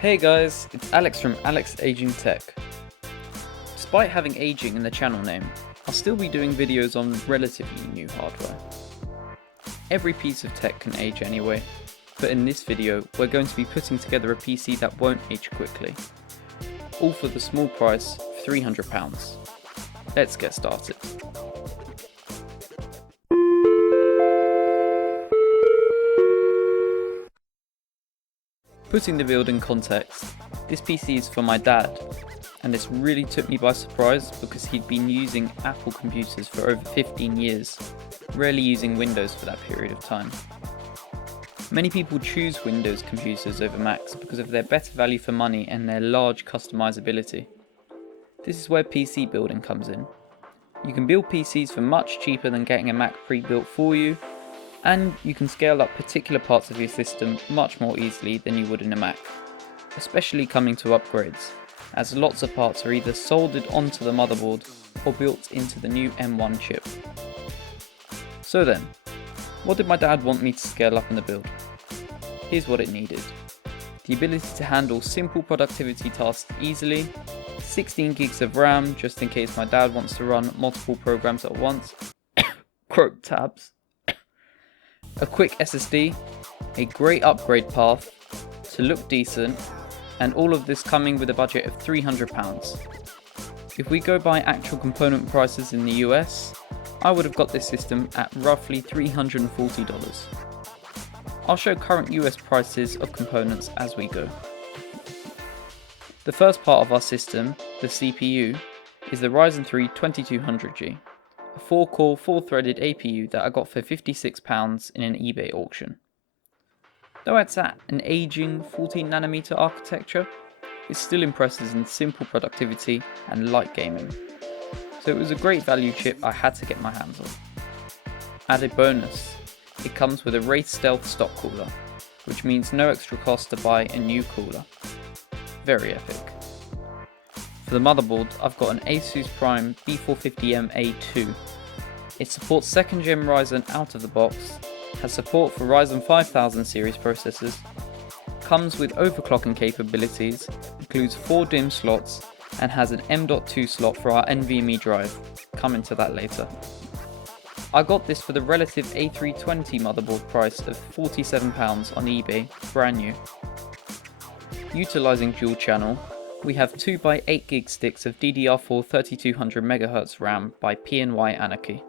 Hey guys, it's Alex from Alex Aging Tech. Despite having aging in the channel name, I'll still be doing videos on relatively new hardware. Every piece of tech can age anyway, but in this video we're going to be putting together a PC that won't age quickly. All for the small price of £300. Let's get started. Putting the build in context, this PC is for my dad, and this really took me by surprise because he'd been using Apple computers for over 15 years, rarely using Windows for that period of time. Many people choose Windows computers over Macs because of their better value for money and their large customizability. This is where PC building comes in. You can build PCs for much cheaper than getting a Mac pre-built for you, and you can scale up particular parts of your system much more easily than you would in a Mac, especially coming to upgrades, as lots of parts are either soldered onto the motherboard or built into the new M1 chip. So then, what did my dad want me to scale up in the build? Here's what it needed. The ability to handle simple productivity tasks easily, 16 gigs of RAM just in case my dad wants to run multiple programs at once, quote tabs, a quick SSD, a great upgrade path, to look decent, and all of this coming with a budget of £300. If we go by actual component prices in the US, I would have got this system at roughly $340. I'll show current US prices of components as we go. The first part of our system, the CPU, is the Ryzen 3 2200G. A 4-core, 4-threaded APU that I got for £56 in an eBay auction. Though it's at an aging 14nm architecture, it still impresses in simple productivity and light gaming. So it was a great value chip I had to get my hands on. Added bonus, it comes with a Wraith Stealth stock cooler, which means no extra cost to buy a new cooler. Very epic. For the motherboard, I've got an Asus Prime B450M A2. It supports 2nd Gen Ryzen out of the box, has support for Ryzen 5000 series processors, comes with overclocking capabilities, includes 4 DIMM slots, and has an M.2 slot for our NVMe drive. Coming to that later. I got this for the relative A320 motherboard price of £47 on eBay, brand new. Utilising dual channel, we have 2x8GB sticks of DDR4 3200MHz RAM by PNY Anarchy,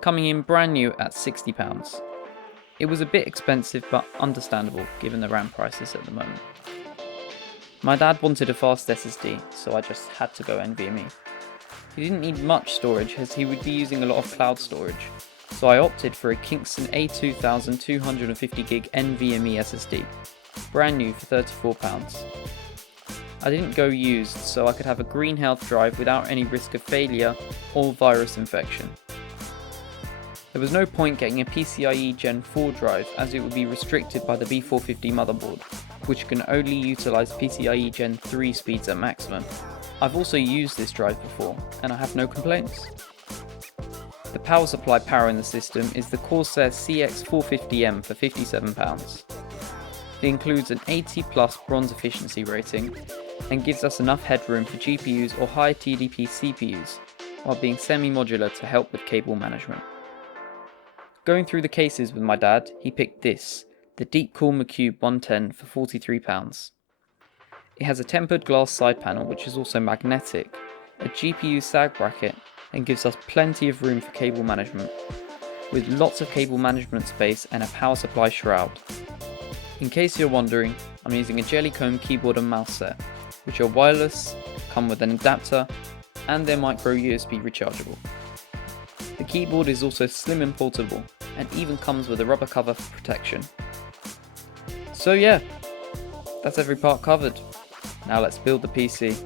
coming in brand new at £60. It was a bit expensive but understandable given the RAM prices at the moment. My dad wanted a fast SSD, so I just had to go NVMe. He didn't need much storage as he would be using a lot of cloud storage, so I opted for a Kingston A2250 250GB NVMe SSD, brand new for £34. I didn't go used, so I could have a green health drive without any risk of failure or virus infection. There was no point getting a PCIe Gen 4 drive as it would be restricted by the B450 motherboard, which can only utilise PCIe Gen 3 speeds at maximum. I've also used this drive before, and I have no complaints. The power supply powering the system is the Corsair CX450M for £57. It includes an 80 plus bronze efficiency rating, and gives us enough headroom for GPUs or high TDP CPUs, while being semi-modular to help with cable management. Going through the cases with my dad, he picked this, the Deepcool McCube 110 for £43. It has a tempered glass side panel which is also magnetic, a GPU sag bracket, and gives us plenty of room for cable management, with lots of cable management space and a power supply shroud. In case you're wondering, I'm using a Jellycomb keyboard and mouse set, which are wireless, come with an adapter, and they're micro USB rechargeable. The keyboard is also slim and portable, and even comes with a rubber cover for protection. So yeah, that's every part covered. Now let's build the PC.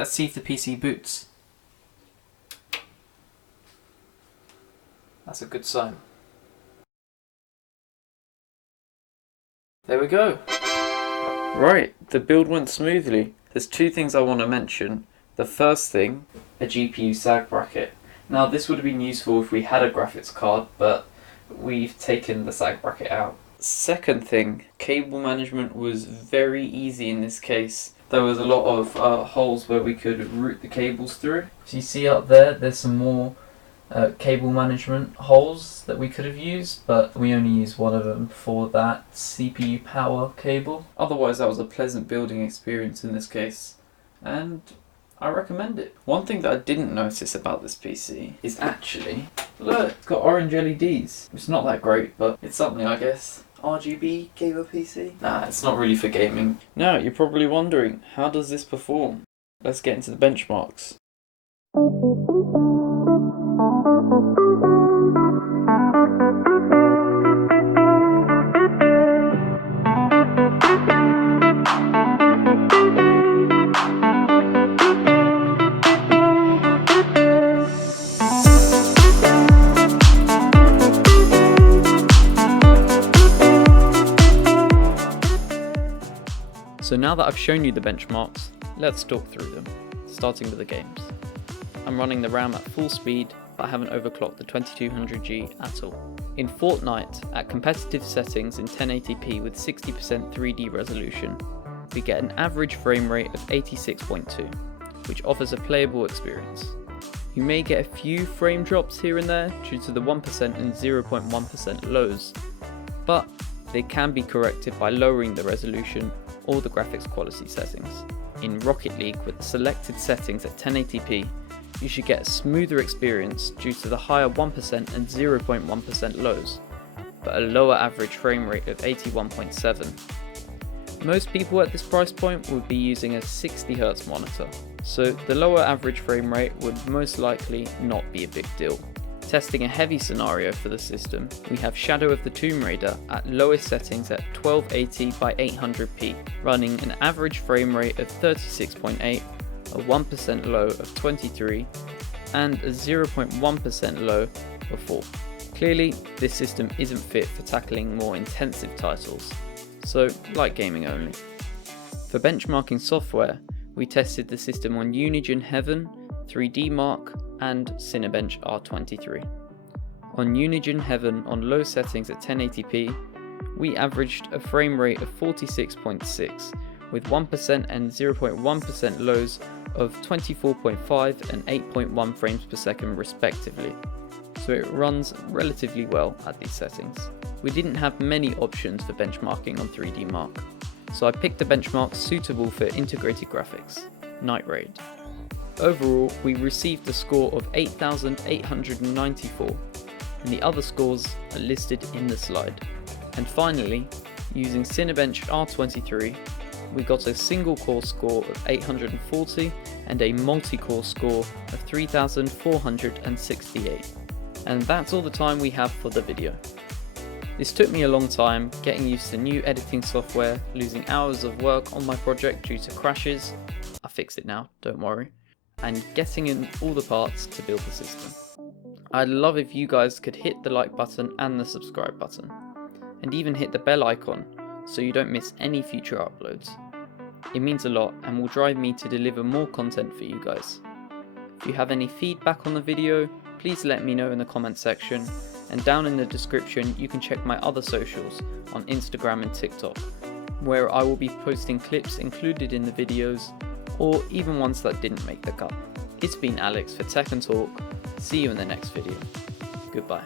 Let's see if the PC boots. That's a good sign. There we go. Right, the build went smoothly. There's two things I want to mention. The first thing, a GPU sag bracket. Now this would have been useful if we had a graphics card, but we've taken the sag bracket out. Second thing, cable management was very easy in this case. There was a lot of holes where we could route the cables through. So you see up there, there's some more cable management holes that we could have used, but we only used one of them for that CPU power cable. Otherwise that was a pleasant building experience in this case, and I recommend it. One thing that I didn't notice about this PC is actually, look, it's got orange LEDs. It's not that great, but it's something, I guess. RGB gamer PC? Nah, it's not really for gaming. Now, you're probably wondering, how does this perform? Let's get into the benchmarks. So now that I've shown you the benchmarks, let's talk through them, starting with the games. I'm running the RAM at full speed, but I haven't overclocked the 2200G at all. In Fortnite, at competitive settings in 1080p with 60% 3D resolution, we get an average frame rate of 86.2, which offers a playable experience. You may get a few frame drops here and there due to the 1% and 0.1% lows, but they can be corrected by lowering the resolution or the graphics quality settings. In Rocket League, with the selected settings at 1080p, you should get a smoother experience due to the higher 1% and 0.1% lows, but a lower average frame rate of 81.7. Most people at this price point would be using a 60Hz monitor, so the lower average frame rate would most likely not be a big deal. Testing a heavy scenario for the system, we have Shadow of the Tomb Raider at lowest settings at 1280 by 800p, running an average frame rate of 36.8, a 1% low of 23, and a 0.1% low of 4. Clearly, this system isn't fit for tackling more intensive titles, so light gaming only. For benchmarking software, we tested the system on Unigine Heaven, 3D Mark, and Cinebench R23. On Unigine Heaven on low settings at 1080p, we averaged a frame rate of 46.6, with 1% and 0.1% lows of 24.5 and 8.1 frames per second respectively, so it runs relatively well at these settings. We didn't have many options for benchmarking on 3D Mark, so I picked the benchmark suitable for integrated graphics, Night Raid. Overall, we received a score of 8,894, and the other scores are listed in the slide. And finally, using Cinebench R23, we got a single core score of 840 and a multi-core score of 3,468. And that's all the time we have for the video. This took me a long time, getting used to new editing software, losing hours of work on my project due to crashes. I fixed it now, don't worry. And getting in all the parts to build the system. I'd love if you guys could hit the like button and the subscribe button, and even hit the bell icon so you don't miss any future uploads. It means a lot and will drive me to deliver more content for you guys. If you have any feedback on the video, please let me know in the comment section, and down in the description you can check my other socials on Instagram and TikTok, where I will be posting clips included in the videos, or even ones that didn't make the cut. It's been Alex for Tech and Talk. See you in the next video. Goodbye.